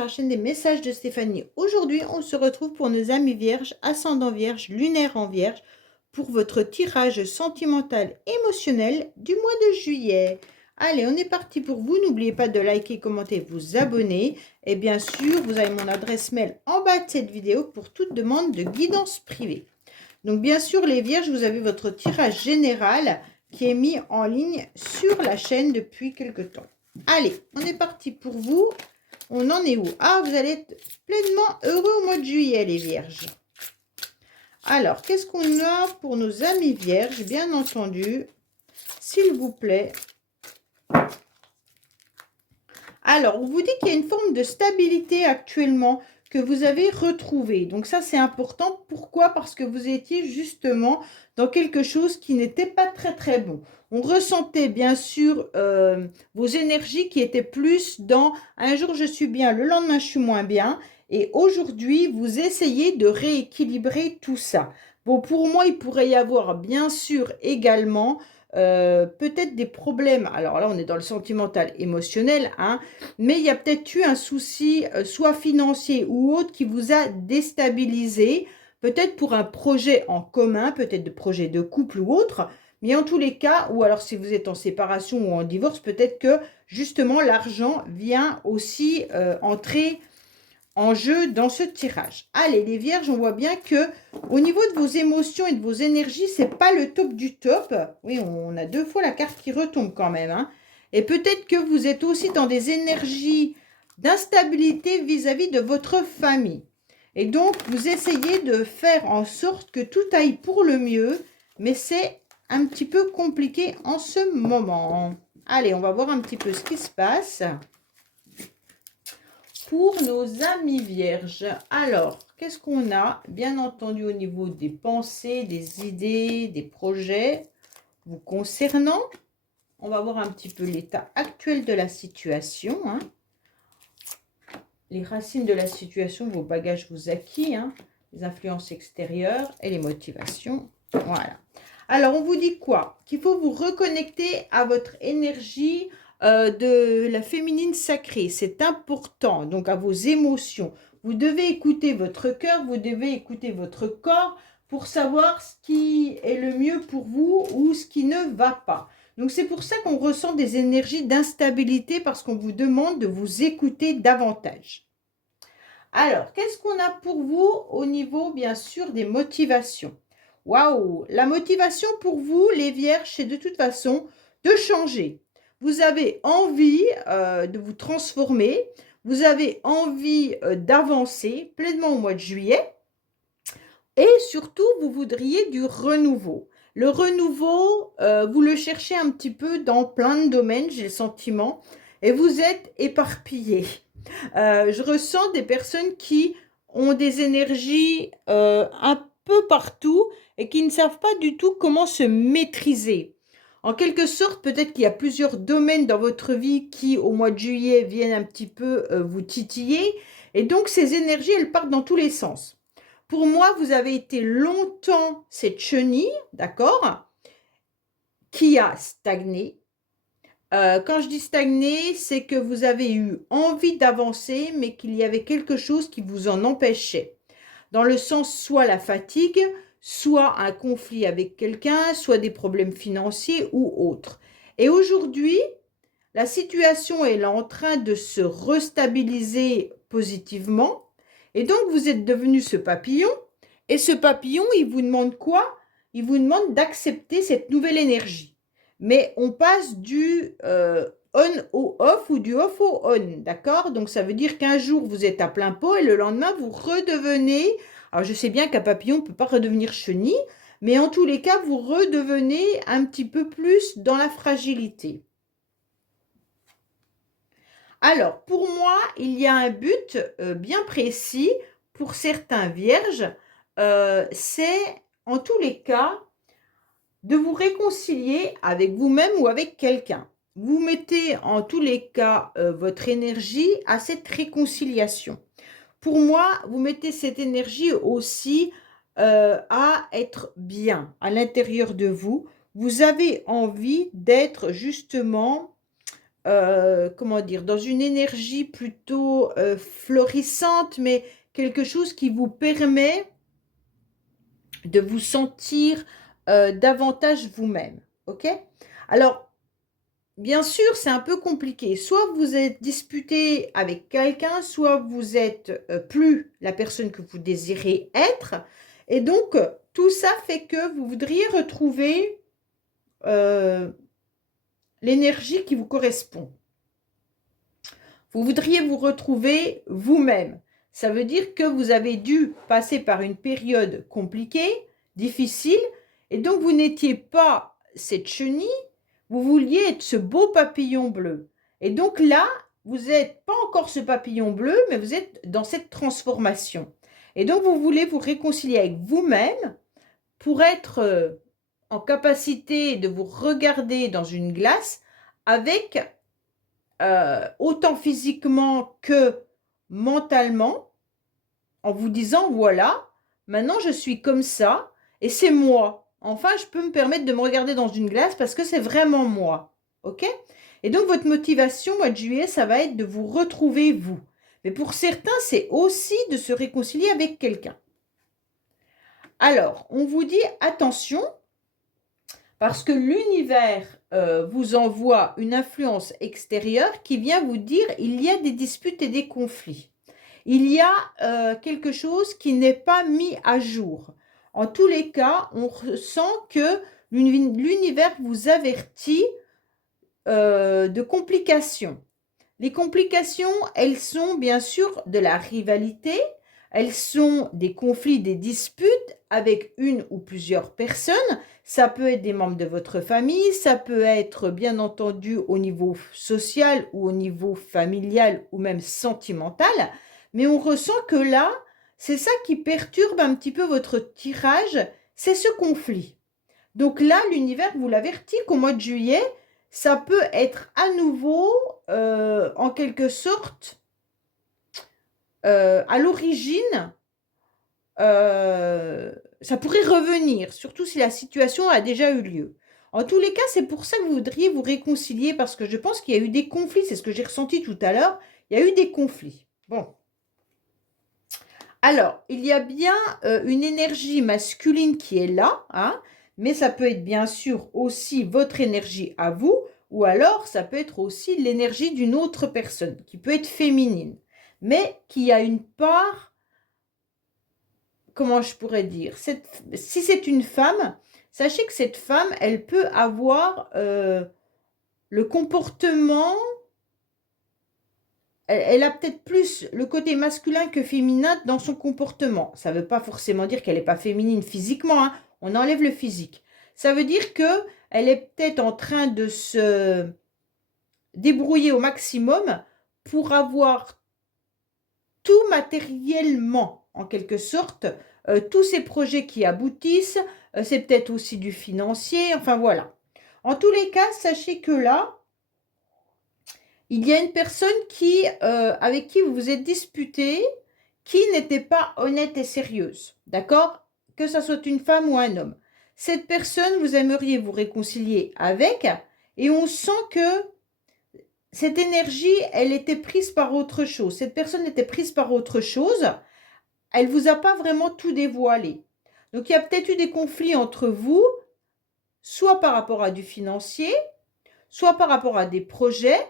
sur la chaîne des messages de Stéphanie. Aujourd'hui, on se retrouve pour nos amis vierges, ascendant vierge, lunaire en vierge, pour votre tirage sentimental émotionnel du mois de juillet. Allez, on est parti pour vous. N'oubliez pas de liker, commenter, vous abonner. Et bien sûr, vous avez mon adresse mail en bas de cette vidéo pour toute demande de guidance privée. Donc bien sûr, les vierges, vous avez votre tirage général qui est mis en ligne sur la chaîne depuis quelque temps. Allez, on est parti pour vous. On en est où? Ah, vous allez être pleinement heureux au mois de juillet, les vierges. Alors, qu'est-ce qu'on a pour nos amis vierges? Bien entendu, s'il vous plaît. Alors, on vous dit qu'il y a une forme de stabilité actuellement que vous avez retrouvée. Donc ça, c'est important. Pourquoi? Parce que vous étiez justement dans quelque chose qui n'était pas très bon. On ressentait bien sûr vos énergies qui étaient plus dans un jour je suis bien, le lendemain je suis moins bien. Et aujourd'hui, vous essayez de rééquilibrer tout ça. Bon, pour moi, il pourrait y avoir bien sûr également peut-être des problèmes. Alors là, on est dans le sentimental émotionnel, hein, mais il y a peut-être eu un souci, soit financier ou autre, qui vous a déstabilisé, peut-être pour un projet en commun, peut-être de projet de couple ou autre. Mais en tous les cas, ou alors si vous êtes en séparation ou en divorce, peut-être que justement l'argent vient aussi entrer en jeu dans ce tirage. Allez, les vierges, on voit bien que au niveau de vos émotions et de vos énergies, c'est pas le top du top. Oui, on a deux fois la carte qui retombe quand même, hein. Et peut-être que vous êtes aussi dans des énergies d'instabilité vis-à-vis de votre famille. Et donc, vous essayez de faire en sorte que tout aille pour le mieux, mais c'est un petit peu compliqué en ce moment. Allez, on va voir un petit peu ce qui se passe pour nos amis vierges. Alors, qu'est-ce qu'on a? Bien entendu, au niveau des pensées, des idées, des projets vous concernant. On va voir un petit peu l'état actuel de la situation, hein. Les racines de la situation, vos bagages, vos acquis, hein, les influences extérieures et les motivations. Voilà. Alors, on vous dit quoi? Qu'il faut vous reconnecter à votre énergie de la féminine sacrée. C'est important, donc à vos émotions. Vous devez écouter votre cœur, vous devez écouter votre corps pour savoir ce qui est le mieux pour vous ou ce qui ne va pas. Donc, c'est pour ça qu'on ressent des énergies d'instabilité parce qu'on vous demande de vous écouter davantage. Alors, qu'est-ce qu'on a pour vous au niveau, bien sûr, des motivations? Waouh! La motivation pour vous, les vierges, c'est de toute façon de changer. Vous avez envie de vous transformer. Vous avez envie d'avancer pleinement au mois de juillet. Et surtout, vous voudriez du renouveau. Le renouveau, vous le cherchez un petit peu dans plein de domaines, j'ai le sentiment, et vous êtes éparpillés. Je ressens des personnes qui ont des énergies un peu partout et qui ne savent pas du tout comment se maîtriser. En quelque sorte, peut-être qu'il y a plusieurs domaines dans votre vie qui, au mois de juillet, viennent un petit peu vous titiller. Et donc, ces énergies, elles partent dans tous les sens. Pour moi, vous avez été longtemps cette chenille, d'accord, qui a stagné. Quand je dis stagner, c'est que vous avez eu envie d'avancer, mais qu'il y avait quelque chose qui vous en empêchait. Dans le sens soit la fatigue, soit un conflit avec quelqu'un, soit des problèmes financiers ou autres. Et aujourd'hui, la situation est en train de se restabiliser positivement. Et donc, vous êtes devenu ce papillon. Et ce papillon, il vous demande quoi? Il vous demande d'accepter cette nouvelle énergie. Mais on passe du on au off ou du off au on, d'accord? Donc, ça veut dire qu'un jour, vous êtes à plein pot et le lendemain, vous redevenez... Alors, je sais bien qu'un papillon ne peut pas redevenir chenille, mais en tous les cas, vous redevenez un petit peu plus dans la fragilité. Alors, pour moi, il y a un but bien précis pour certains vierges. C'est, en tous les cas, de vous réconcilier avec vous-même ou avec quelqu'un. Vous mettez en tous les cas votre énergie à cette réconciliation. Pour moi, vous mettez cette énergie aussi à être bien à l'intérieur de vous. Vous avez envie d'être justement comment dire, dans une énergie plutôt florissante, mais quelque chose qui vous permet de vous sentir davantage vous-même. Ok? Alors, bien sûr, c'est un peu compliqué. Soit vous êtes disputé avec quelqu'un, soit vous êtes plus la personne que vous désirez être. Et donc, tout ça fait que vous voudriez retrouver l'énergie qui vous correspond. Vous voudriez vous retrouver vous-même. Ça veut dire que vous avez dû passer par une période compliquée, difficile, et donc vous n'étiez pas cette chenille, vous vouliez être ce beau papillon bleu. Et donc là, vous n'êtes pas encore ce papillon bleu, mais vous êtes dans cette transformation. Et donc vous voulez vous réconcilier avec vous-même pour être en capacité de vous regarder dans une glace avec autant physiquement que mentalement, en vous disant, voilà, maintenant je suis comme ça, et c'est moi. Enfin, je peux me permettre de me regarder dans une glace parce que c'est vraiment moi. OK? Et donc, votre motivation, mois de juillet, ça va être de vous retrouver vous. Mais pour certains, c'est aussi de se réconcilier avec quelqu'un. Alors, on vous dit, attention, parce que l'univers vous envoie une influence extérieure qui vient vous dire il y a des disputes et des conflits. Il y a quelque chose qui n'est pas mis à jour. En tous les cas, on ressent que l'univers vous avertit de complications. Les complications, elles sont bien sûr de la rivalité, elles sont des conflits, des disputes avec une ou plusieurs personnes. Ça peut être des membres de votre famille, ça peut être bien entendu au niveau social ou au niveau familial ou même sentimental. Mais on ressent que là, c'est ça qui perturbe un petit peu votre tirage, c'est ce conflit. Donc là, l'univers vous l'avertit qu'au mois de juillet, ça peut être à nouveau, en quelque sorte, à l'origine, ça pourrait revenir, surtout si la situation a déjà eu lieu. En tous les cas, c'est pour ça que vous voudriez vous réconcilier, parce que je pense qu'il y a eu des conflits, c'est ce que j'ai ressenti tout à l'heure, il y a eu des conflits. Bon. Alors, il y a bien une énergie masculine qui est là, hein, mais ça peut être bien sûr aussi votre énergie à vous, ou alors ça peut être aussi l'énergie d'une autre personne, qui peut être féminine, mais qui a une part, comment je pourrais dire, si c'est une femme, sachez que cette femme, elle peut avoir le comportement, elle a peut-être plus le côté masculin que féminin dans son comportement. Ça ne veut pas forcément dire qu'elle n'est pas féminine physiquement, hein. On enlève le physique. Ça veut dire qu'elle est peut-être en train de se débrouiller au maximum pour avoir tout matériellement, en quelque sorte, tous ces projets qui aboutissent. C'est peut-être aussi du financier, enfin voilà. En tous les cas, sachez que là, il y a une personne avec qui vous vous êtes disputé, qui n'était pas honnête et sérieuse, d'accord? Que ce soit une femme ou un homme. Cette personne, vous aimeriez vous réconcilier avec, et on sent que cette énergie, elle était prise par autre chose. Cette personne était prise par autre chose. Elle ne vous a pas vraiment tout dévoilé. Donc, il y a peut-être eu des conflits entre vous, soit par rapport à du financier, soit par rapport à des projets,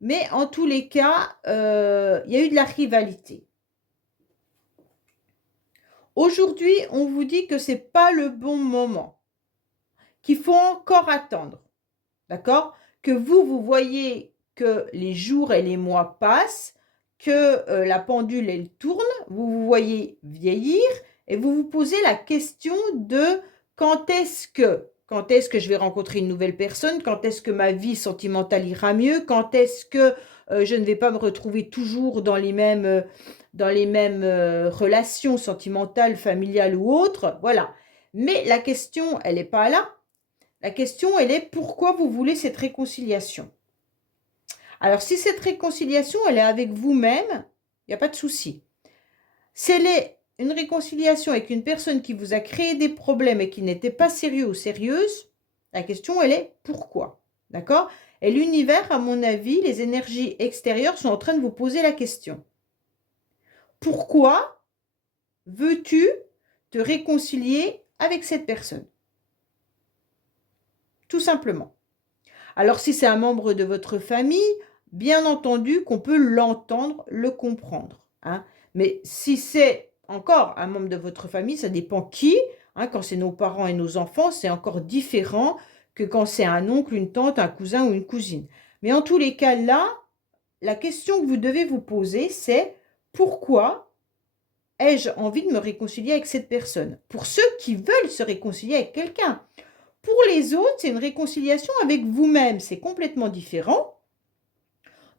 mais en tous les cas, il y a eu de la rivalité. Aujourd'hui, on vous dit que ce n'est pas le bon moment, qu'il faut encore attendre, d'accord? Que vous voyez que les jours et les mois passent, que la pendule, elle tourne, vous vous voyez vieillir et vous vous posez la question de quand est-ce que je vais rencontrer une nouvelle personne, quand est-ce que ma vie sentimentale ira mieux, quand est-ce que je ne vais pas me retrouver toujours dans les mêmes relations sentimentales, familiales ou autres, voilà. Mais la question, elle n'est pas là. La question, elle est pourquoi vous voulez cette réconciliation? Alors, si cette réconciliation, elle est avec vous-même, il n'y a pas de souci. Si elle est une réconciliation avec une personne qui vous a créé des problèmes et qui n'était pas sérieux ou sérieuse, la question, elle est pourquoi? D'accord? Et l'univers, à mon avis, les énergies extérieures sont en train de vous poser la question. Pourquoi veux-tu te réconcilier avec cette personne? Tout simplement. Alors, si c'est un membre de votre famille, bien entendu qu'on peut l'entendre, le comprendre, hein. Mais si c'est encore un membre de votre famille, ça dépend qui, hein. Quand c'est nos parents et nos enfants, c'est encore différent que quand c'est un oncle, une tante, un cousin ou une cousine. Mais en tous les cas, là, la question que vous devez vous poser, c'est pourquoi ai-je envie de me réconcilier avec cette personne? Pour ceux qui veulent se réconcilier avec quelqu'un. Pour les autres, c'est une réconciliation avec vous-même. C'est complètement différent,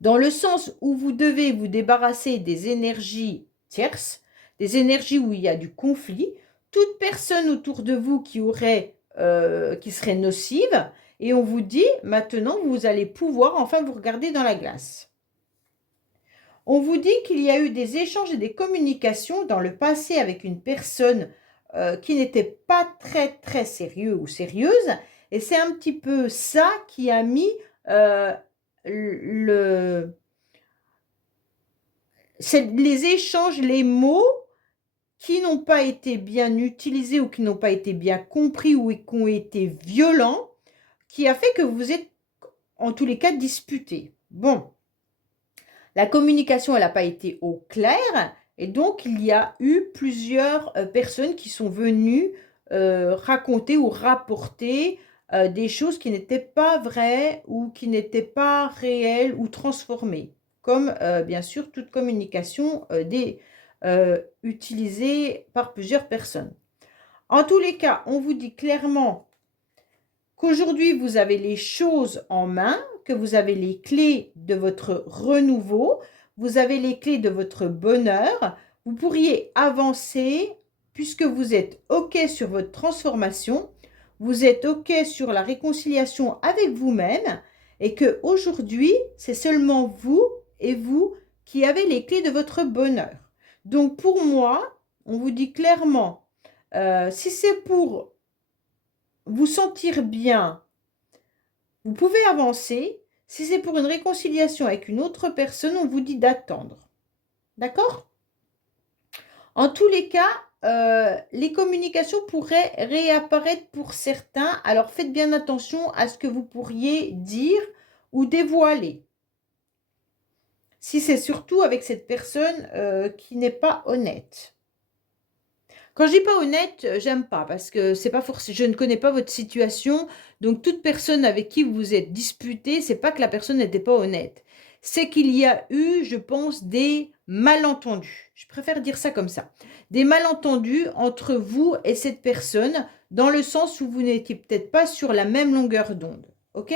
dans le sens où vous devez vous débarrasser des énergies tierces, des énergies où il y a du conflit, toute personne autour de vous qui serait nocive, et on vous dit, maintenant, vous allez pouvoir enfin vous regarder dans la glace. On vous dit qu'il y a eu des échanges et des communications dans le passé avec une personne qui n'était pas très très sérieux ou sérieuse, et c'est un petit peu ça qui a mis les échanges, les mots qui n'ont pas été bien utilisés ou qui n'ont pas été bien compris ou qui ont été violents, qui a fait que vous êtes en tous les cas disputés. Bon. La communication, elle n'a pas été au clair, et donc il y a eu plusieurs personnes qui sont venues raconter ou rapporter des choses qui n'étaient pas vraies ou qui n'étaient pas réelles ou transformées, comme bien sûr toute communication utilisée par plusieurs personnes. En tous les cas, on vous dit clairement qu'aujourd'hui, vous avez les choses en main, que vous avez les clés de votre renouveau, vous avez les clés de votre bonheur, vous pourriez avancer puisque vous êtes OK sur votre transformation, vous êtes OK sur la réconciliation avec vous-même, et que aujourd'hui, c'est seulement vous et vous qui avez les clés de votre bonheur. Donc pour moi, on vous dit clairement, si c'est pour vous sentir bien, vous pouvez avancer. Si c'est pour une réconciliation avec une autre personne, on vous dit d'attendre. D'accord? En tous les cas, les communications pourraient réapparaître pour certains. Alors faites bien attention à ce que vous pourriez dire ou dévoiler. Si c'est surtout avec cette personne qui n'est pas honnête. Quand je dis pas honnête, j'aime pas parce que c'est pas forcément, je ne connais pas votre situation, donc toute personne avec qui vous vous êtes disputé, c'est pas que la personne n'était pas honnête. C'est qu'il y a eu, je pense, des malentendus. Je préfère dire ça comme ça. Des malentendus entre vous et cette personne, dans le sens où vous n'étiez peut-être pas sur la même longueur d'onde. Ok?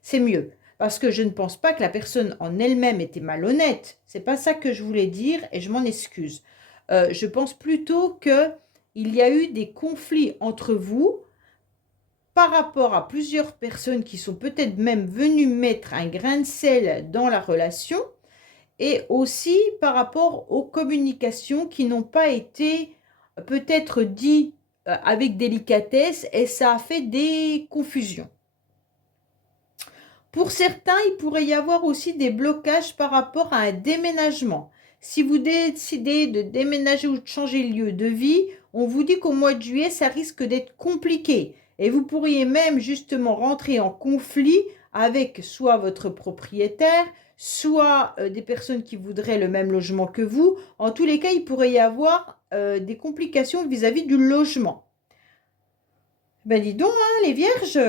C'est mieux. Parce que je ne pense pas que la personne en elle-même était malhonnête. C'est pas ça que je voulais dire et je m'en excuse. Je pense plutôt qu'il y a eu des conflits entre vous par rapport à plusieurs personnes qui sont peut-être même venues mettre un grain de sel dans la relation, et aussi par rapport aux communications qui n'ont pas été peut-être dites avec délicatesse, et ça a fait des confusions. Pour certains, il pourrait y avoir aussi des blocages par rapport à un déménagement. Si vous décidez de déménager ou de changer le lieu de vie, on vous dit qu'au mois de juillet, ça risque d'être compliqué. Et vous pourriez même justement rentrer en conflit avec soit votre propriétaire, soit des personnes qui voudraient le même logement que vous. En tous les cas, il pourrait y avoir des complications vis-à-vis du logement. Ben dis donc, hein, les vierges,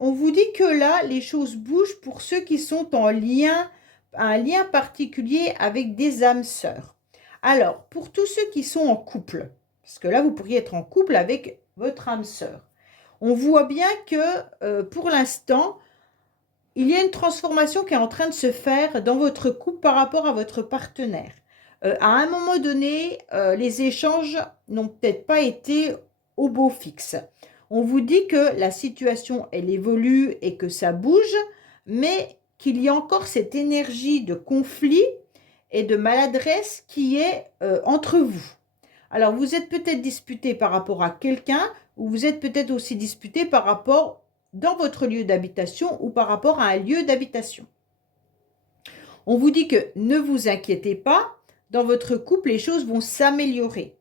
on vous dit que là, les choses bougent pour ceux qui sont en lien, un lien particulier avec des âmes sœurs. Alors, pour tous ceux qui sont en couple, parce que là, vous pourriez être en couple avec votre âme sœur, on voit bien que pour l'instant, il y a une transformation qui est en train de se faire dans votre couple par rapport à votre partenaire. À un moment donné, les échanges n'ont peut-être pas été au beau fixe. On vous dit que la situation, elle évolue et que ça bouge, mais qu'il y a encore cette énergie de conflit et de maladresse qui est entre vous. Alors, vous êtes peut-être disputé par rapport à quelqu'un, ou vous êtes peut-être aussi disputé par rapport dans votre lieu d'habitation ou par rapport à un lieu d'habitation. On vous dit que ne vous inquiétez pas, dans votre couple, les choses vont s'améliorer.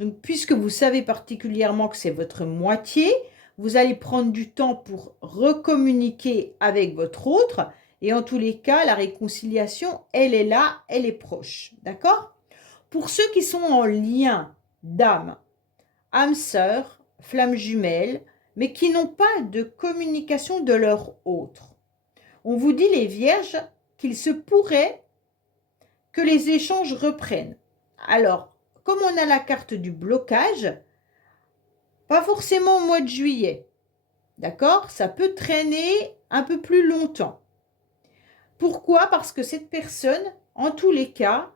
Donc, puisque vous savez particulièrement que c'est votre moitié, vous allez prendre du temps pour recommuniquer avec votre autre. Et en tous les cas, la réconciliation, elle est là, elle est proche. D'accord? Pour ceux qui sont en lien d'âme, âme sœur, flamme jumelle, mais qui n'ont pas de communication de leur autre, on vous dit, les vierges, qu'il se pourrait que les échanges reprennent. Alors, comme on a la carte du blocage, pas forcément au mois de juillet, d'accord? Ça peut traîner un peu plus longtemps. Pourquoi? Parce que cette personne, en tous les cas,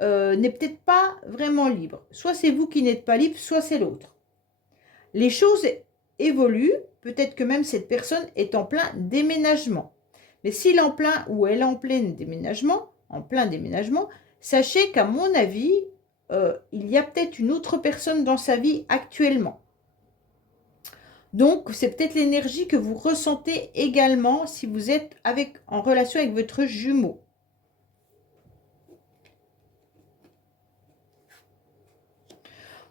n'est peut-être pas vraiment libre. Soit c'est vous qui n'êtes pas libre, soit c'est l'autre. Les choses évoluent, peut-être que même cette personne est en plein déménagement. Mais s'il est en plein ou elle est en plein déménagement, sachez qu'à mon avis, il y a peut-être une autre personne dans sa vie actuellement. Donc, c'est peut-être l'énergie que vous ressentez également si vous êtes en relation avec votre jumeau.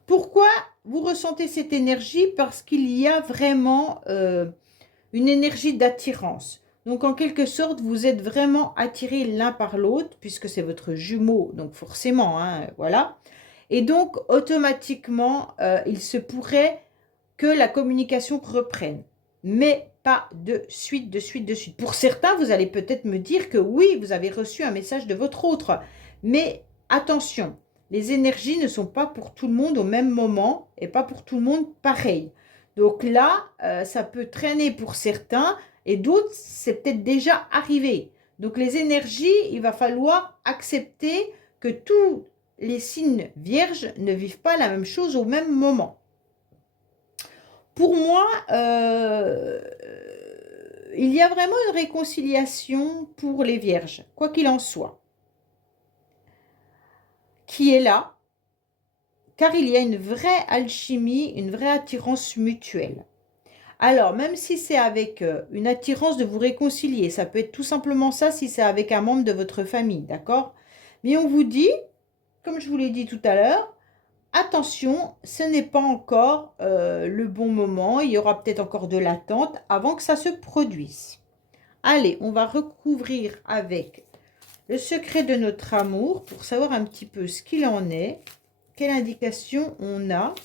Pourquoi vous ressentez cette énergie? Parce qu'il y a vraiment une énergie d'attirance. Donc, en quelque sorte, vous êtes vraiment attirés l'un par l'autre, puisque c'est votre jumeau, donc forcément, hein, voilà. Et donc, automatiquement, il se pourrait que la communication reprenne, mais pas de suite. Pour certains, vous allez peut-être me dire que oui, vous avez reçu un message de votre autre, mais attention, les énergies ne sont pas pour tout le monde au même moment et pas pour tout le monde pareil. Donc là, ça peut traîner pour certains et d'autres, c'est peut-être déjà arrivé. Donc les énergies, il va falloir accepter que tous les signes vierges ne vivent pas la même chose au même moment. Pour moi, il y a vraiment une réconciliation pour les vierges, quoi qu'il en soit, qui est là, car il y a une vraie alchimie, une vraie attirance mutuelle. Alors, même si c'est avec une attirance de vous réconcilier, ça peut être tout simplement ça si c'est avec un membre de votre famille, d'accord? Mais on vous dit, comme je vous l'ai dit tout à l'heure, attention, ce n'est pas encore le bon moment, il y aura peut-être encore de l'attente avant que ça se produise. Allez, on va recouvrir avec le secret de notre amour pour savoir un petit peu ce qu'il en est, quelle indication on a.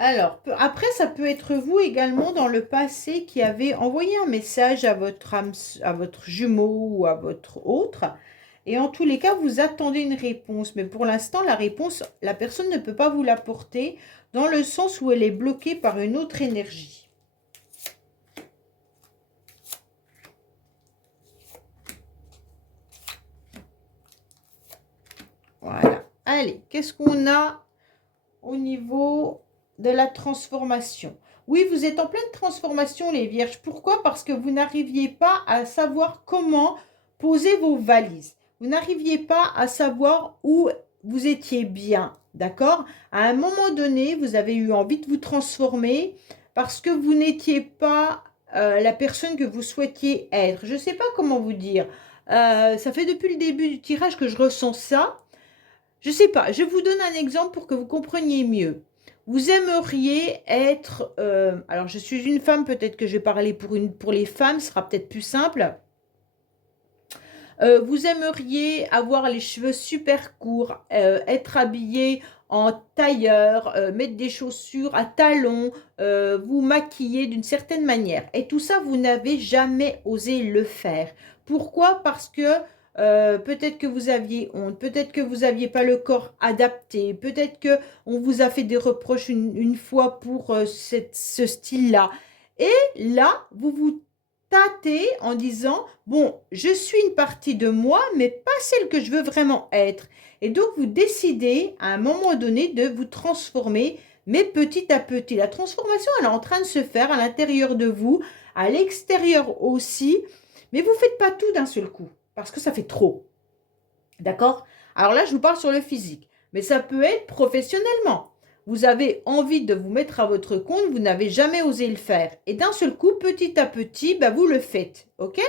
Alors, après, ça peut être vous également dans le passé qui avez envoyé un message à votre jumeau ou à votre autre. Et en tous les cas, vous attendez une réponse. Mais pour l'instant, la réponse, la personne ne peut pas vous l'apporter dans le sens où elle est bloquée par une autre énergie. Voilà. Allez, qu'est-ce qu'on a au niveau de la transformation? Oui, vous êtes en pleine transformation, les vierges. Pourquoi? Parce que vous n'arriviez pas à savoir comment poser vos valises. Vous n'arriviez pas à savoir où vous étiez bien, d'accord? À un moment donné, vous avez eu envie de vous transformer parce que vous n'étiez pas la personne que vous souhaitiez être. Je ne sais pas comment vous dire. Ça fait depuis le début du tirage que je ressens ça. Je ne sais pas, je vous donne un exemple pour que vous compreniez mieux. Vous aimeriez être... alors, je suis une femme, peut-être que je vais parler pour les femmes, ce sera peut-être plus simple. Vous aimeriez avoir les cheveux super courts, être habillé en tailleur, mettre des chaussures à talons, vous maquiller d'une certaine manière. Et tout ça, vous n'avez jamais osé le faire. Pourquoi? Parce que peut-être que vous aviez honte, peut-être que vous n'aviez pas le corps adapté, peut-être qu'on vous a fait des reproches une fois pour ce style-là. Et là, vous vous tâtez en disant, bon, je suis une partie de moi, mais pas celle que je veux vraiment être. Et donc, vous décidez à un moment donné de vous transformer, mais petit à petit. La transformation, elle est en train de se faire à l'intérieur de vous, à l'extérieur aussi, mais vous ne faites pas tout d'un seul coup, parce que ça fait trop. D'accord? Alors là, je vous parle sur le physique, mais ça peut être professionnellement. Vous avez envie de vous mettre à votre compte, vous n'avez jamais osé le faire. Et d'un seul coup, petit à petit, bah, vous le faites. OK?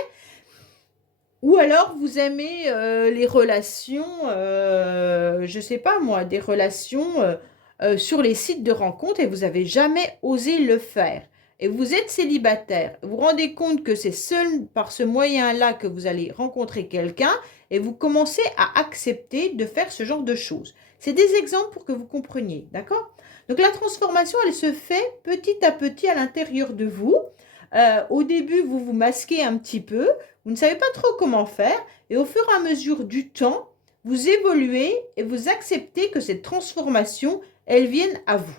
Ou alors, vous aimez les relations, je ne sais pas moi, des relations sur les sites de rencontres et vous n'avez jamais osé le faire. Et vous êtes célibataire. Vous vous rendez compte que c'est seul par ce moyen-là que vous allez rencontrer quelqu'un et vous commencez à accepter de faire ce genre de choses. C'est des exemples pour que vous compreniez, d'accord? Donc la transformation, elle se fait petit à petit à l'intérieur de vous. Au début, vous vous masquez un petit peu. Vous ne savez pas trop comment faire et au fur et à mesure du temps, vous évoluez et vous acceptez que cette transformation, elle vienne à vous.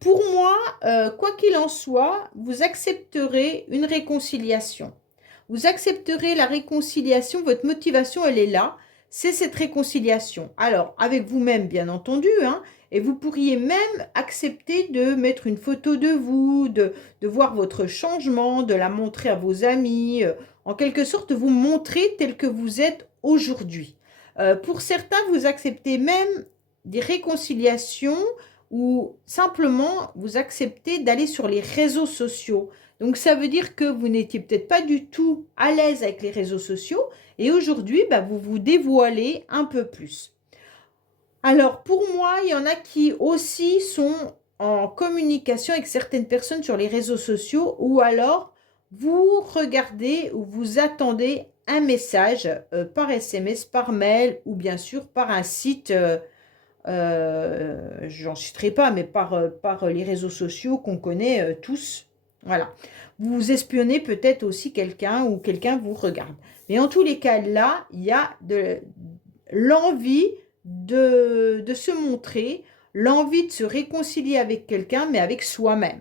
Pour moi, quoi qu'il en soit, vous accepterez une réconciliation. Vous accepterez la réconciliation, votre motivation, elle est là. C'est cette réconciliation. Alors, avec vous-même, bien entendu, hein, et vous pourriez même accepter de mettre une photo de vous, de voir votre changement, de la montrer à vos amis, en quelque sorte, vous montrer tel que vous êtes aujourd'hui. Pour certains, vous acceptez même des réconciliations ou simplement vous acceptez d'aller sur les réseaux sociaux. Donc ça veut dire que vous n'étiez peut-être pas du tout à l'aise avec les réseaux sociaux et aujourd'hui, bah, vous vous dévoilez un peu plus. Alors pour moi, il y en a qui aussi sont en communication avec certaines personnes sur les réseaux sociaux ou alors vous regardez ou vous attendez un message par SMS, par mail ou bien sûr par un site j'en citerai pas, mais par les réseaux sociaux qu'on connaît tous. Voilà. Vous espionnez peut-être aussi quelqu'un ou quelqu'un vous regarde. Mais en tous les cas, là, il y a de l'envie de se montrer, l'envie de se réconcilier avec quelqu'un, mais avec soi-même.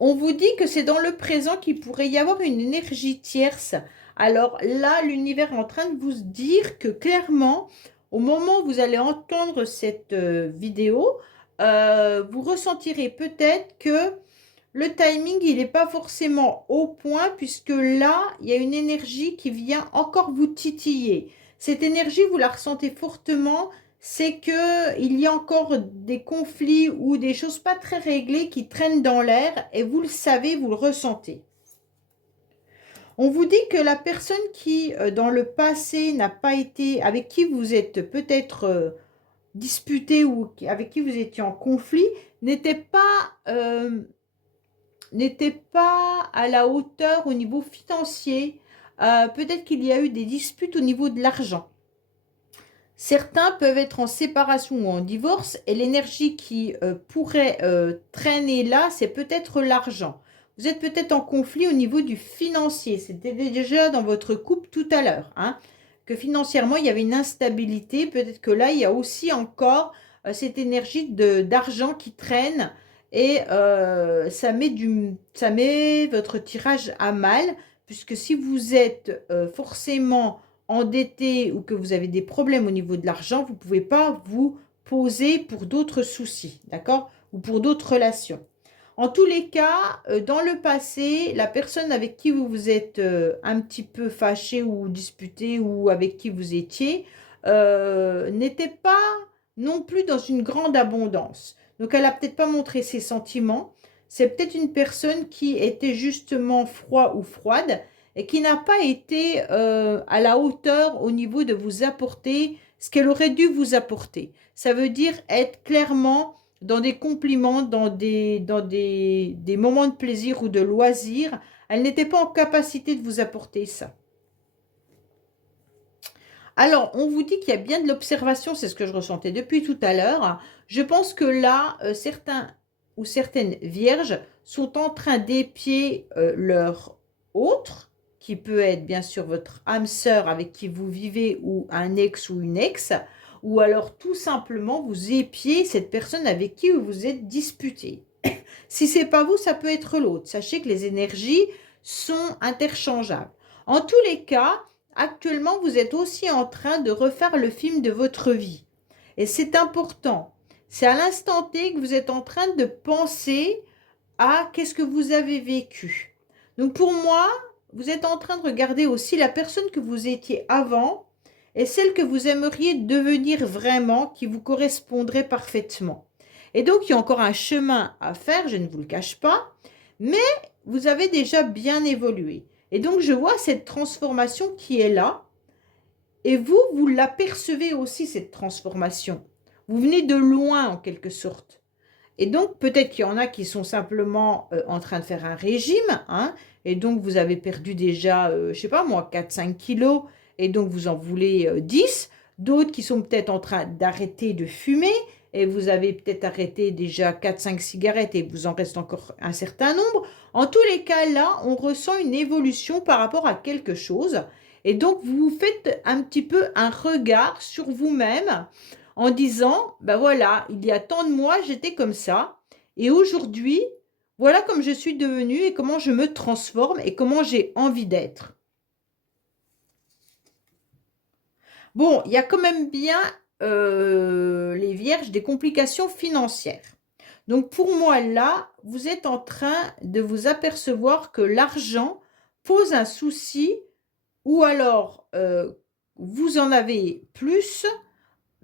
On vous dit que c'est dans le présent qu'il pourrait y avoir une énergie tierce. Alors là, l'univers est en train de vous dire que clairement, au moment où vous allez entendre cette vidéo, vous ressentirez peut-être que le timing, il n'est pas forcément au point puisque là, il y a une énergie qui vient encore vous titiller. Cette énergie, vous la ressentez fortement, c'est qu'il y a encore des conflits ou des choses pas très réglées qui traînent dans l'air et vous le savez, vous le ressentez. On vous dit que la personne qui, dans le passé, n'a pas été, avec qui vous êtes peut-être disputé ou avec qui vous étiez en conflit, n'était pas à la hauteur au niveau financier. Peut-être qu'il y a eu des disputes au niveau de l'argent. Certains peuvent être en séparation ou en divorce et l'énergie qui pourrait traîner là, c'est peut-être l'argent. Vous êtes peut-être en conflit au niveau du financier. C'était déjà dans votre couple tout à l'heure, hein, que financièrement, il y avait une instabilité. Peut-être que là, il y a aussi encore cette énergie d'argent qui traîne et ça met votre tirage à mal, puisque si vous êtes forcément endetté ou que vous avez des problèmes au niveau de l'argent, vous ne pouvez pas vous poser pour d'autres soucis, d'accord? Ou pour d'autres relations. En tous les cas, dans le passé, la personne avec qui vous vous êtes un petit peu fâché ou disputé ou avec qui vous étiez n'était pas non plus dans une grande abondance. Donc, elle n'a peut-être pas montré ses sentiments. C'est peut-être une personne qui était justement froid ou froide et qui n'a pas été à la hauteur au niveau de vous apporter ce qu'elle aurait dû vous apporter. Ça veut dire être clairement dans des compliments, dans des moments de plaisir ou de loisir. Elle n'était pas en capacité de vous apporter ça. Alors, on vous dit qu'il y a bien de l'observation, c'est ce que je ressentais depuis tout à l'heure. Je pense que là, certains ou certaines vierges sont en train d'épier leur autre, qui peut être bien sûr votre âme sœur avec qui vous vivez ou un ex ou une ex, ou alors tout simplement vous épiez cette personne avec qui vous vous êtes disputé. Si ce n'est pas vous, ça peut être l'autre. Sachez que les énergies sont interchangeables. En tous les cas, actuellement, vous êtes aussi en train de refaire le film de votre vie. Et c'est important. C'est à l'instant T que vous êtes en train de penser à qu'est-ce que vous avez vécu. Donc pour moi, vous êtes en train de regarder aussi la personne que vous étiez avant et celle que vous aimeriez devenir vraiment, qui vous correspondrait parfaitement. Et donc, il y a encore un chemin à faire, je ne vous le cache pas, mais vous avez déjà bien évolué. Et donc, je vois cette transformation qui est là. Et vous, vous l'apercevez aussi, cette transformation. Vous venez de loin, en quelque sorte. Et donc, peut-être qu'il y en a qui sont simplement en train de faire un régime, hein, et donc vous avez perdu déjà, je ne sais pas moi, 4-5 kilos, et donc vous en voulez 10. D'autres qui sont peut-être en train d'arrêter de fumer, et vous avez peut-être arrêté déjà 4-5 cigarettes, et vous en reste encore un certain nombre. En tous les cas, là, on ressent une évolution par rapport à quelque chose, et donc vous faites un petit peu un regard sur vous-même, en disant, ben voilà, il y a tant de mois, j'étais comme ça, et aujourd'hui, voilà comme je suis devenue et comment je me transforme et comment j'ai envie d'être. Bon, il y a quand même bien, les vierges, des complications financières. Donc pour moi, là, vous êtes en train de vous apercevoir que l'argent pose un souci ou alors vous en avez plus.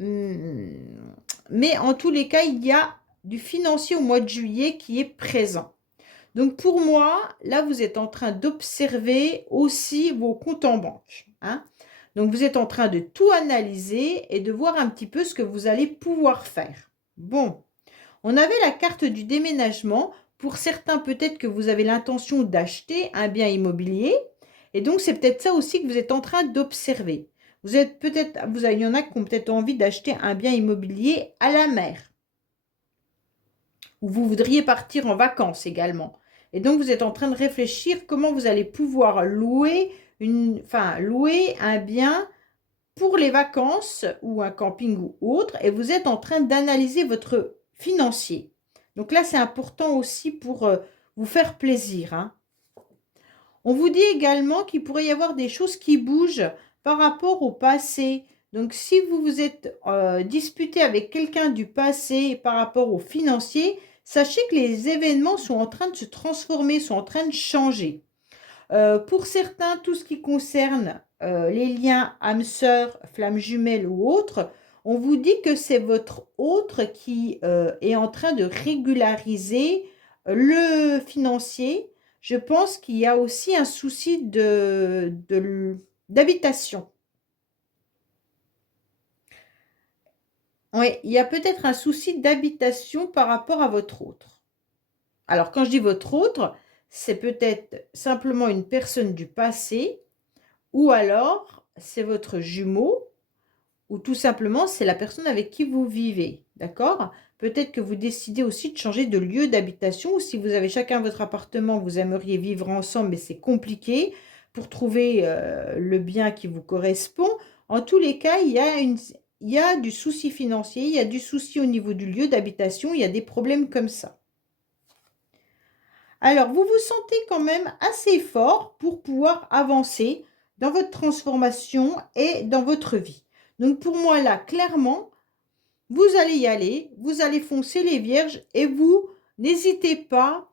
Mais en tous les cas, il y a du financier au mois de juillet qui est présent. Donc pour moi, là, vous êtes en train d'observer aussi vos comptes en banque, hein. Donc vous êtes en train de tout analyser et de voir un petit peu ce que vous allez pouvoir faire. Bon, on avait la carte du déménagement. Pour certains, peut-être que vous avez l'intention d'acheter un bien immobilier. Et donc, c'est peut-être ça aussi que vous êtes en train d'observer. Vous êtes peut-être, il y en a qui ont peut-être envie d'acheter un bien immobilier à la mer. Ou vous voudriez partir en vacances également. Et donc, vous êtes en train de réfléchir comment vous allez pouvoir louer un bien pour les vacances ou un camping ou autre. Et vous êtes en train d'analyser votre financier. Donc là, c'est important aussi pour vous faire plaisir, hein. On vous dit également qu'il pourrait y avoir des choses qui bougent par rapport au passé. Donc, si vous vous êtes disputé avec quelqu'un du passé par rapport au financier, sachez que les événements sont en train de se transformer, sont en train de changer. Pour certains, tout ce qui concerne les liens âme sœur, flamme jumelle ou autres, on vous dit que c'est votre autre qui est en train de régulariser le financier. Je pense qu'il y a aussi un souci d'habitation. Oui, il y a peut-être un souci d'habitation par rapport à votre autre. Alors, quand je dis votre autre, c'est peut-être simplement une personne du passé, ou alors c'est votre jumeau, ou tout simplement c'est la personne avec qui vous vivez, d'accord? Peut-être que vous décidez aussi de changer de lieu d'habitation, ou si vous avez chacun votre appartement, vous aimeriez vivre ensemble, mais c'est compliqué pour trouver le bien qui vous correspond. En tous les cas, il y a du souci financier, il y a du souci au niveau du lieu d'habitation, il y a des problèmes comme ça. Alors, vous vous sentez quand même assez fort pour pouvoir avancer dans votre transformation et dans votre vie. Donc, pour moi, là, clairement, vous allez y aller, vous allez foncer les vierges et vous n'hésitez pas,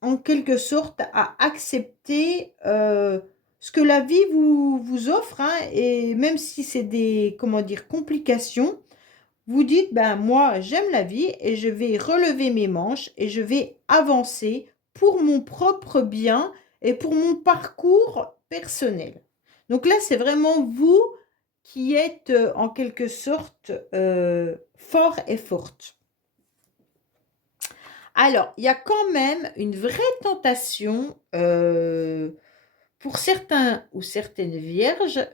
en quelque sorte, à accepter ce que la vie vous offre, hein, et même si c'est des, comment dire, complications, vous dites, ben moi, j'aime la vie et je vais relever mes manches et je vais avancer pour mon propre bien et pour mon parcours personnel. Donc là, c'est vraiment vous qui êtes en quelque sorte fort et forte. Alors, il y a quand même une vraie tentation pour certains ou certaines vierges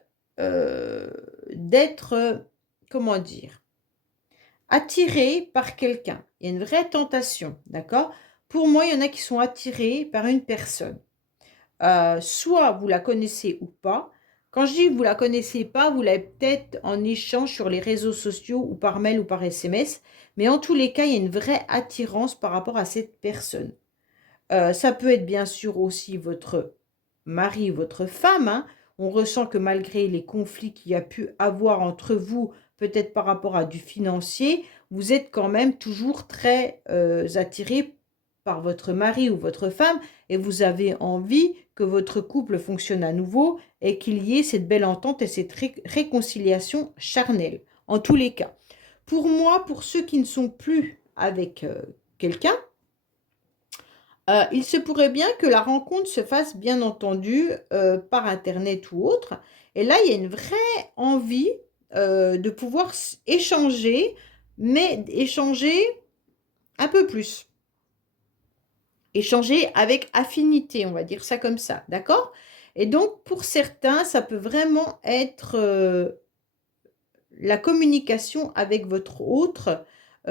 d'être, comment dire, attirés par quelqu'un. Il y a une vraie tentation, d'accord? Pour moi, il y en a qui sont attirés par une personne. Soit vous la connaissez ou pas. Quand je dis vous la connaissez pas, vous l'avez peut-être en échange sur les réseaux sociaux ou par mail ou par SMS. Mais en tous les cas, il y a une vraie attirance par rapport à cette personne. Ça peut être bien sûr aussi votre mari, votre femme, hein. On ressent que malgré les conflits qu'il y a pu avoir entre vous, peut-être par rapport à du financier, vous êtes quand même toujours très attiré par votre mari ou votre femme et vous avez envie que votre couple fonctionne à nouveau et qu'il y ait cette belle entente et cette réconciliation charnelle. En tous les cas, pour moi, pour ceux qui ne sont plus avec quelqu'un, il se pourrait bien que la rencontre se fasse, bien entendu, par Internet ou autre. Et là, il y a une vraie envie de pouvoir échanger, mais échanger un peu plus. Échanger avec affinité, on va dire ça comme ça, d'accord? Et donc, pour certains, ça peut vraiment être la communication avec votre autre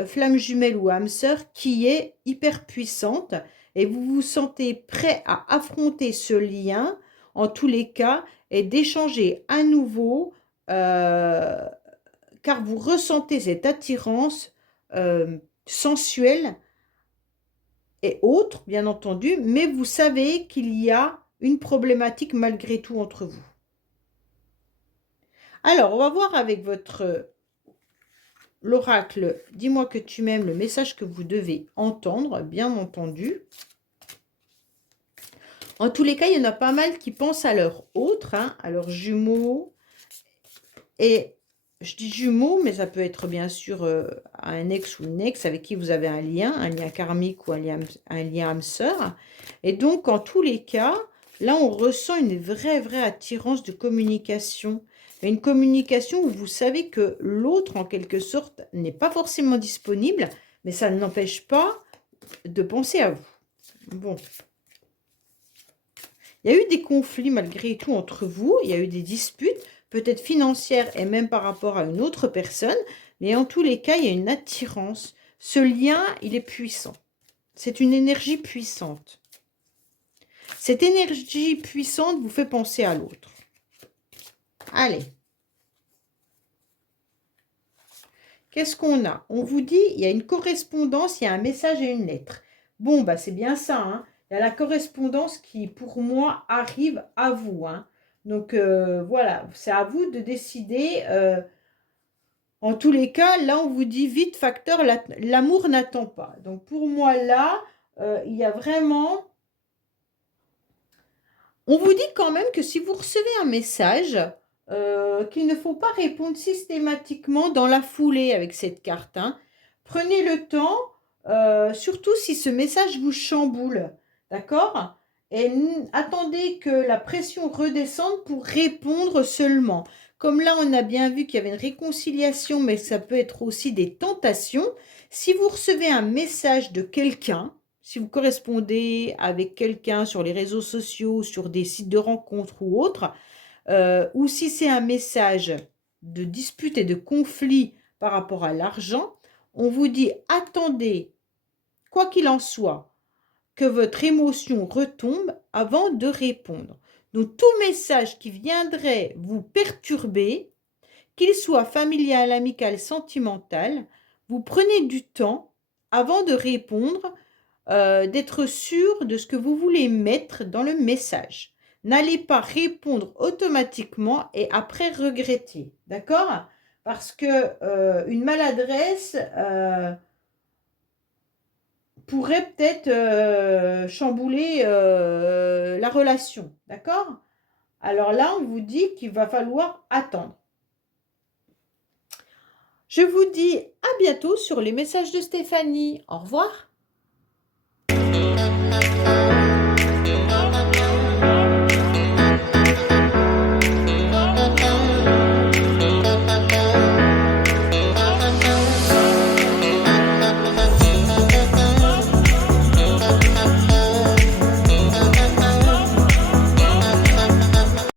flamme jumelle ou âme sœur qui est hyper puissante et vous vous sentez prêt à affronter ce lien en tous les cas et d'échanger à nouveau car vous ressentez cette attirance sensuelle et autre, bien entendu, mais vous savez qu'il y a une problématique malgré tout entre vous. Alors, on va voir avec votre l'oracle, dis-moi que tu m'aimes, le message que vous devez entendre, bien entendu. En tous les cas, il y en a pas mal qui pensent à leur autre, hein, à leurs jumeaux. Et je dis jumeaux, mais ça peut être bien sûr un ex ou une ex avec qui vous avez un lien karmique ou un lien âme sœur. Et donc, en tous les cas, là, on ressent une vraie attirance de communication. Une communication où vous savez que l'autre, en quelque sorte, n'est pas forcément disponible, mais ça ne n'empêche pas de penser à vous. Bon. Il y a eu des conflits malgré tout entre vous, il y a eu des disputes, peut-être financières et même par rapport à une autre personne, mais en tous les cas, il y a une attirance. Ce lien, il est puissant. C'est une énergie puissante. Cette énergie puissante vous fait penser à l'autre. Allez. Qu'est-ce qu'on a? On vous dit, il y a une correspondance, il y a un message et une lettre. Bon, bah c'est bien ça, hein. Il y a la correspondance qui, pour moi, arrive à vous, hein. Donc, voilà, c'est à vous de décider. En tous les cas, là, on vous dit vite, facteur, l'amour n'attend pas. Donc, pour moi, là, il y a vraiment... On vous dit quand même que si vous recevez un message, qu'il ne faut pas répondre systématiquement dans la foulée avec cette carte, hein. Prenez le temps, surtout si ce message vous chamboule, d'accord? Et attendez que la pression redescende pour répondre seulement. Comme là, on a bien vu qu'il y avait une réconciliation, mais ça peut être aussi des tentations. Si vous recevez un message de quelqu'un, si vous correspondez avec quelqu'un sur les réseaux sociaux, sur des sites de rencontres ou autres, ou si c'est un message de dispute et de conflit par rapport à l'argent, on vous dit attendez, quoi qu'il en soit, que votre émotion retombe avant de répondre. Donc tout message qui viendrait vous perturber, qu'il soit familial, amical, sentimental, vous prenez du temps avant de répondre, d'être sûr de ce que vous voulez mettre dans le message. N'allez pas répondre automatiquement et après regretter, d'accord? Parce que une maladresse pourrait peut-être chambouler la relation, d'accord? Alors là, on vous dit qu'il va falloir attendre. Je vous dis à bientôt sur les messages de Stéphanie. Au revoir.